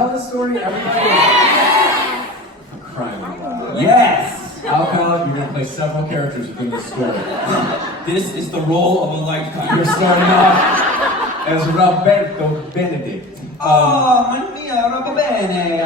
tell this story? Everybody? I'm crying out loud. Yes! Alcon, you're gonna play several characters within this story. This is the role of a lifetime. You're starting off as Rob Benedict. Oh, mamma mia, roba bene.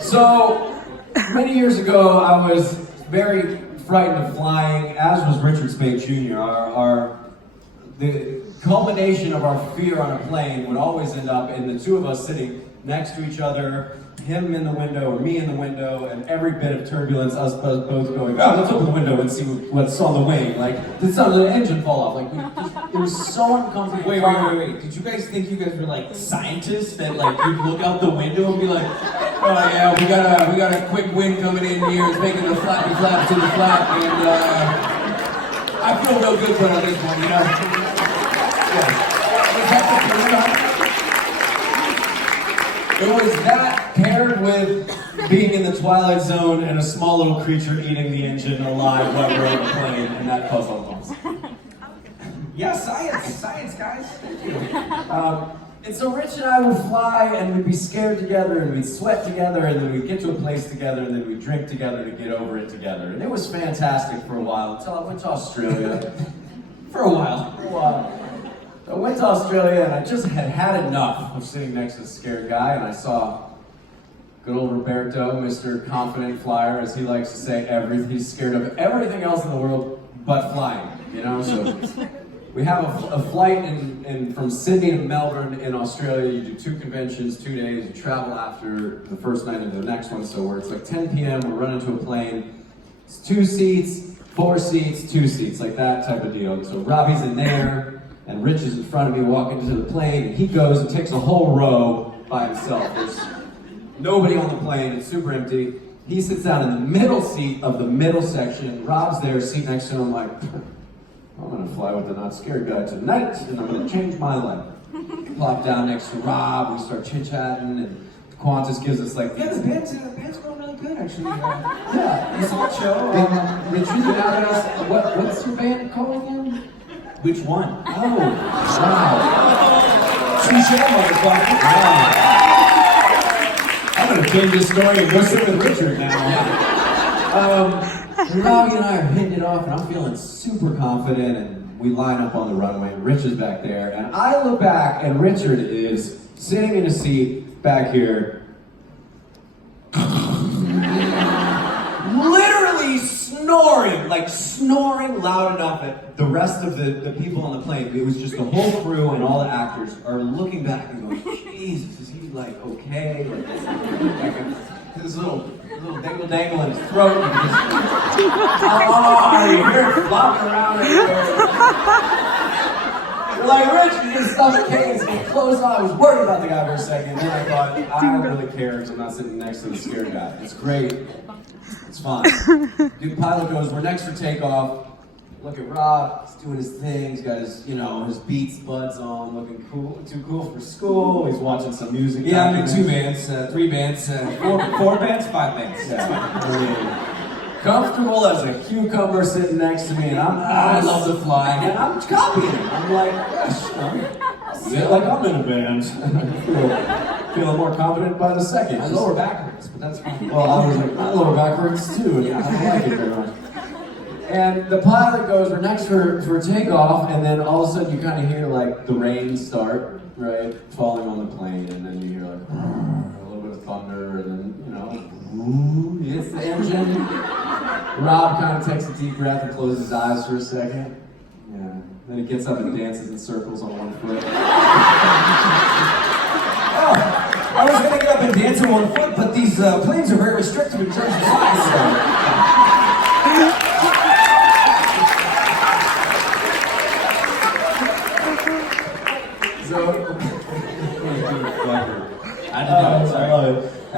So, many years ago, I was very frightened of flying, as was Richard Speight Jr. The culmination of our fear on a plane would always end up in the two of us sitting next to each other, him in the window or me in the window, and every bit of turbulence, us both going, oh, let's open the window and see what's on the wing. Like, did the engine fall off? Like, it was so uncomfortable. Wait. Did you guys think you guys were like scientists that like you'd look out the window and be like, oh yeah, we got a quick wind coming in here, it's making the flappy flap to the flap, and I feel real good put on this one, you know? Yeah. It was that paired with being in the Twilight Zone and a small little creature eating the engine alive while we're on the plane, and that puzzled us. Yeah, science, guys. And so Rich and I would fly, and we'd be scared together, and we'd sweat together, and then we'd get to a place together, and then we'd drink together to get over it together. And it was fantastic for a while, until I went to Australia. For a while. I went to Australia, and I just had enough of sitting next to this scared guy, and I saw good old Roberto, Mr. Confident Flyer, as he likes to say, he's scared of everything else in the world but flying, you know? So we have a flight from Sydney to Melbourne in Australia. You do 2 conventions, 2 days. You travel after the first night into the next one. So it's like 10 p.m., we're running to a plane. It's 2 seats, 4 seats, 2 seats, like that type of deal. So Robbie's in there, and Rich is in front of me walking to the plane, and he goes and takes a whole row by himself. There's nobody on the plane, it's super empty. He sits down in the middle seat of the middle section. Rob's there, seat next to him, like, I'm gonna fly with the not scared guy tonight, and I'm gonna change my life. Plop down next to Rob, we start chit-chatting, and Qantas gives us like... Yeah, the band's going really good, actually. Yeah. It's all show. Did you ask, what's your band called again? Which one? Oh, wow. Touché, motherfucker. Wow. I'm gonna change this story and go sit with Richard now. Robbie and I are hitting it off, and I'm feeling super confident, and we line up on the runway, and Rich is back there, and I look back, and Richard is sitting in a seat back here, literally snoring loud enough that the rest of the people on the plane, it was just the whole crew and all the actors are looking back and going, Jesus, is he like okay? Like this little dangle dangle in his throat. And just, you hear it flopping around everywhere. You're like, Rich, you're gonna suffocate. It's gonna close on. I was worried about the guy for a second. Then I thought, I don't really care because I'm not sitting next to the scared guy. It's great. It's fine. Dude, pilot goes, we're next for takeoff. Look at Rob, he's doing his thing. He's got his, his Beats buds on, looking cool, too cool for school. He's watching some music. Yeah, I'm in 2 bands, 3 bands, 4 bands, 5 bands. Yeah. Comfortable as a cucumber sitting next to me, and I love to fly. And I'm copying it. I'm like, gosh, I feel like I'm in a band. Feeling more confident by the second. I lower backwards, but that's fine. Well, I was like, I lower backwards too. Yeah, I like it very much. And the pilot goes, we're next for takeoff, and then all of a sudden you kind of hear like the rain start, right, falling on the plane, and then you hear like a little bit of thunder, and then, hits the engine. Rob kind of takes a deep breath and closes his eyes for a second. Yeah. Then he gets up and dances in circles on one foot. I was gonna get up and dance on one foot, but these planes are very restrictive in terms of size.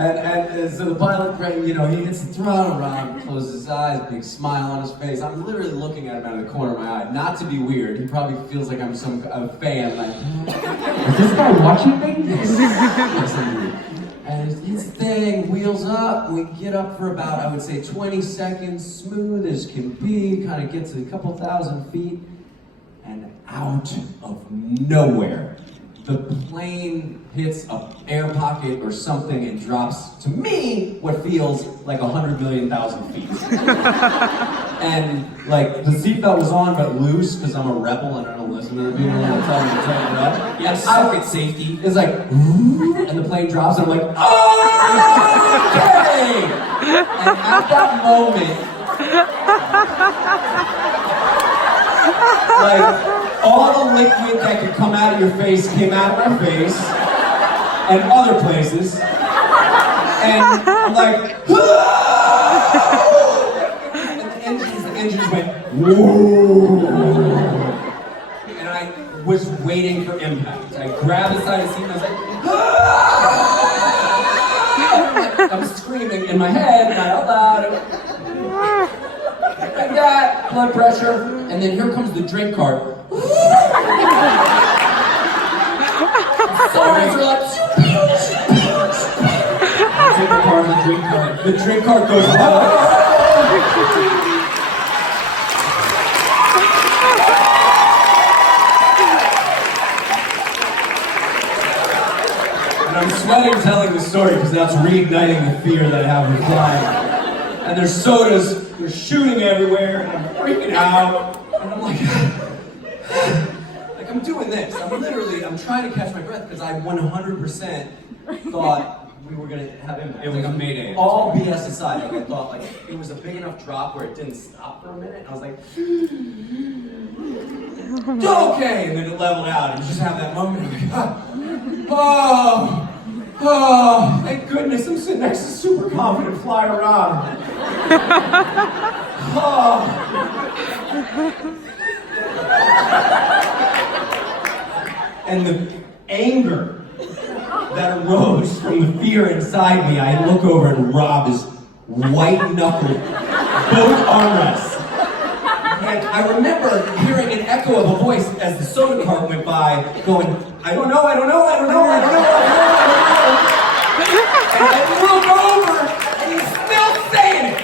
And so the pilot, he hits the throttle, Rob closes his eyes, big smile on his face. I'm literally looking at him out of the corner of my eye. Not to be weird, he probably feels like I'm a fan, like, is this guy watching me? Yes, indeed. And hits the thing, wheels up, we get up for about, I would say, 20 seconds, smooth as can be, kind of gets a couple thousand feet, and out of nowhere, the plane hits an air pocket or something and drops, to me, what feels like 100 million thousand feet. And like, the seatbelt was on but loose because I'm a rebel and I don't listen to the people that tell me to tighten it up. Yeah, suck at safety. It's like, and the plane drops and I'm like, oh, okay! And at that moment, like, all the liquid that could come out of your face came out of my face and other places. And I'm like, and the engines went, whoa. And I was waiting for impact. I grabbed the side of the seat and I was like, I'm screaming in my head, not out loud. Like that, blood pressure, and then here comes the drink cart. Sorry, you're like, take the car, the drink cart. The drink cart goes, and I'm sweating telling the story because that's reigniting the fear that I have with flying. And there's sodas, they're shooting everywhere, and I'm freaking out. And I'm like I'm doing this. I'm trying to catch my breath because I 100% thought we were gonna have impact. It was a mayday. All BS aside, like I thought like it was a big enough drop where it didn't stop for a minute. And I was like, okay, and then it leveled out. And you just have that moment. I'm like, oh, thank goodness I'm sitting next to super confident flyer Rob. And the anger that arose from the fear inside me, I look over and Rob is white-knuckled, both armrests. And I remember hearing an echo of a voice as the soda cart went by, going, I don't know. And I look over, and he's still saying it.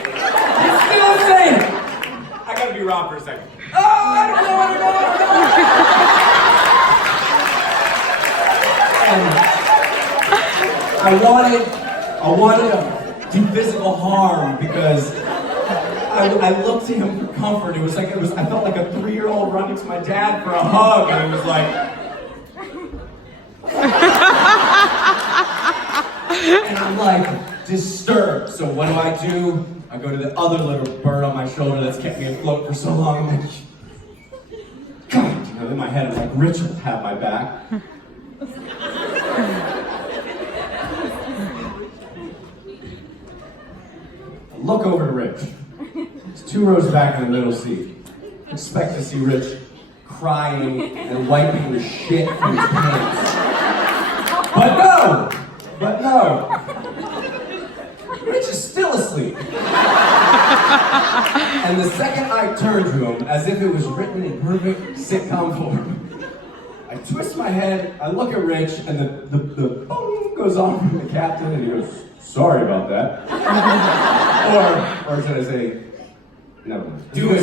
I gotta be Rob for a second. Oh, I don't know. And I wanted to do physical harm because I looked to him for comfort. I felt like a 3-year-old running to my dad for a hug, and he was like, and I'm like disturbed. So what do? I go to the other little bird on my shoulder that's kept me afloat for so long. I'm like, God, in my head, I was like, Richard will have my back. I look over to Rich. He's 2 rows back in the middle seat. Expect to see Rich crying and wiping the shit from his pants. But no. Rich is still asleep. And the second I turn to him, as if it was written in perfect sitcom form, I twist my head, I look at Rich, and the boom goes off from the captain, and he goes, sorry about that. or should I say, no. Do it.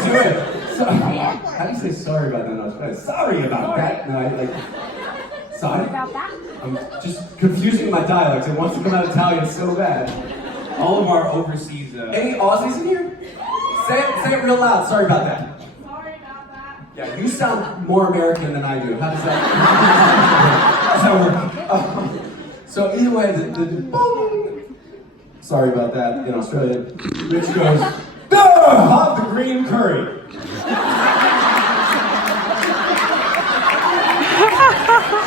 So, how do you say sorry about that? No, sorry about that. No, sorry about that? I'm just confusing my dialects. It wants to come out Italian so bad. All of our overseas. Any Aussies in here? Say it real loud. Sorry about that. Sorry about that. Yeah, you sound more American than I do. How does that work? So either way, the boom. Sorry about that. In Australia, Rich goes, have the green curry.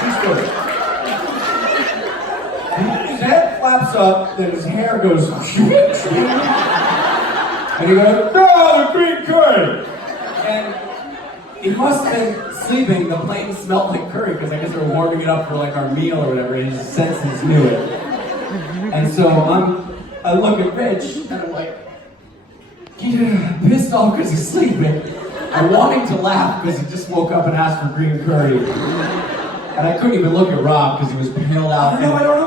True story. His head flaps up, then his hair goes, and he goes, the green curry. And he must have been sleeping. The plane smelled like curry because I guess they were warming it up for like our meal or whatever, and his senses knew it. And so I look at Rich and I'm like, pissed off because he's sleeping. I want him to laugh because he just woke up and asked for green curry. And I couldn't even look at Rob because he was paled out. I don't know.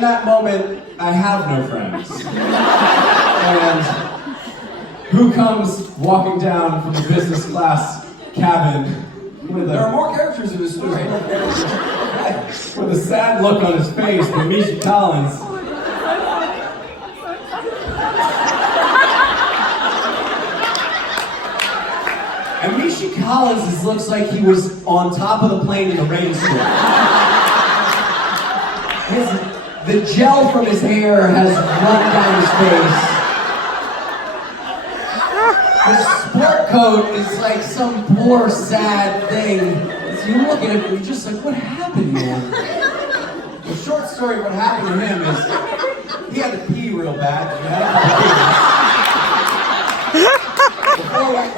in that moment, I have no friends. And who comes walking down from the business class cabin with There are a, more characters in this story. with a sad look on his face but Misha Collins? And Misha Collins looks like he was on top of the plane in a rainstorm. The gel from his hair has run down his face. His sport coat is like some poor, sad thing. So you look at him and you're just like, what happened, man? The short story of what happened to him is he had to pee real bad.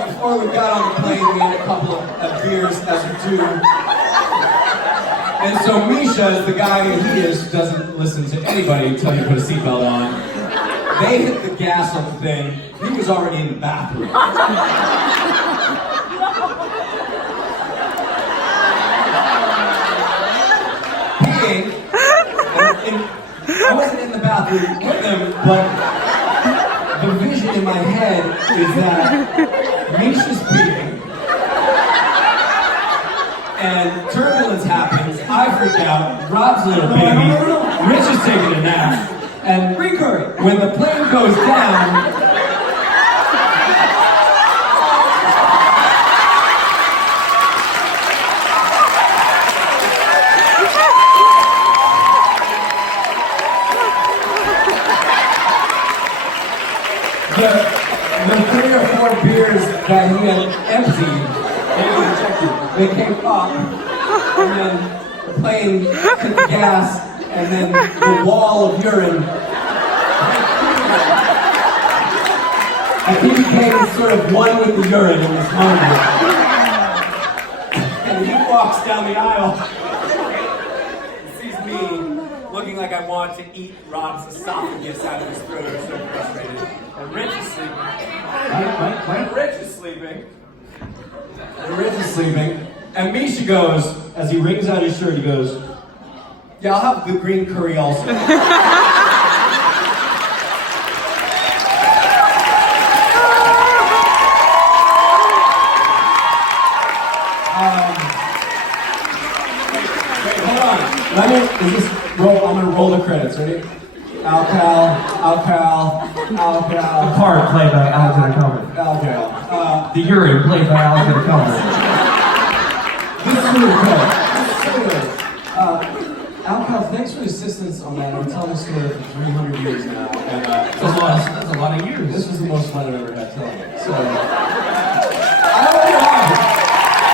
Before we got on the plane, we had a couple of beers as we do. And so Misha is the guy he is who doesn't listen to anybody until you put a seatbelt on. They hit the gas on the thing. He was already in the bathroom. Peeing. And I wasn't in the bathroom with him, but the vision in my head is that Misha's peeing. And turbulence happens, I freak out, Rob's a little baby, Rich is taking a nap, and when the plane goes down, the 3 or 4 beers that he had emptied, they came up, and then the plane hit the gas, and then the wall of urine. And he became sort of one with the urine in this moment. And he walks down the aisle, sees me looking like I want to eat Rob's esophagus out of his throat. I'm so frustrated. And Rich is sleeping. Rich is sleeping. And Rich is sleeping. And Misha goes, as he wrings out his shirt, he goes, yeah, I'll have the green curry also. Wait, hold on. I'm gonna roll the credits, ready? Alcal. The card played by Alexander Comer. Alcal. The urine played by Alexander Comer. This is really good. Alcal, thanks for the assistance on that. I'm telling the story for 300 years now. And That's a lot of years. this was the most fun I've ever had telling it. So.